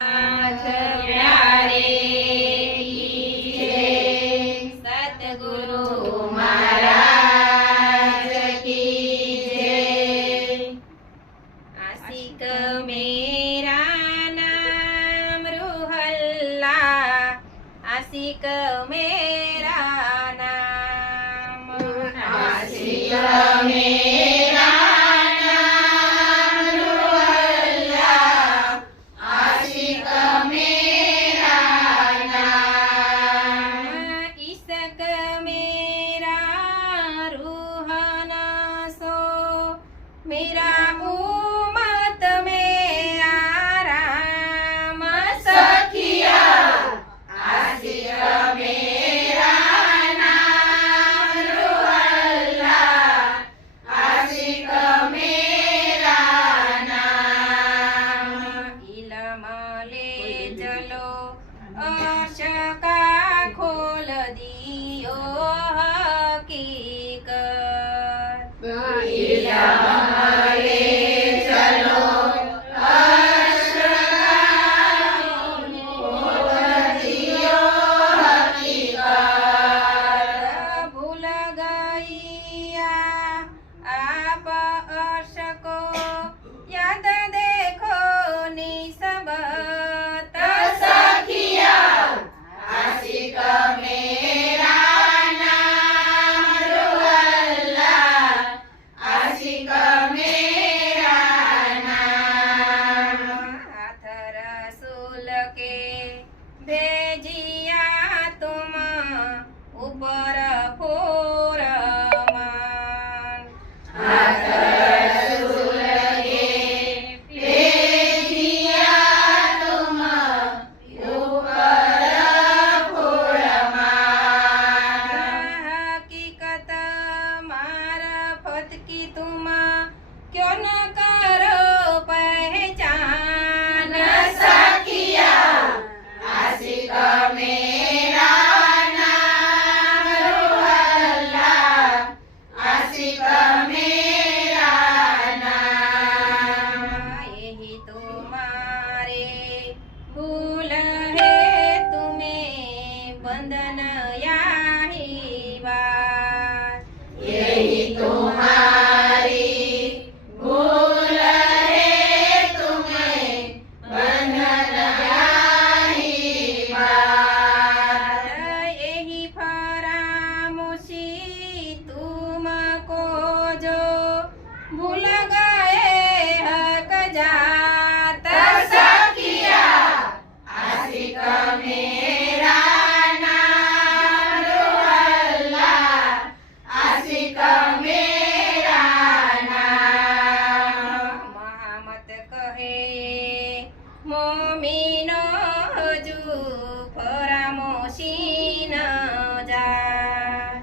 प्यारे सतगुरु महाराज की जय। आशिक मेरा नाम रूहल्ला, आशिक मेरा नाम, आशिक मेरा मेरा उम्मत में आराम सखिया। आशिक मेरा नाम रूहल्ला, आशिक मेरा नाम। इल्म ले चलो अशका खोल दियो हकीकत। भेजिया तुम ऊपर फोरमान, हाथ रसूल के भेजिया तुम ऊपर फोरमान। हकीकत मारफत की तुम क्यों न करो पहचान सखिया। आशिक मेरा नाम रूहल्ला, आशिक मेरा नाम। यही तुम्हारे भूल है तुम्हें बंधन याही बात। यही तुम्हारी भूल है तुम्हें बंधन भूल गए हक जात सखिया। आशिक मेरा नाम रूहल्ला, आशिक मेरा नाम। मोहम्मद कहे मोमिनो हजू फरामोशी न जाए।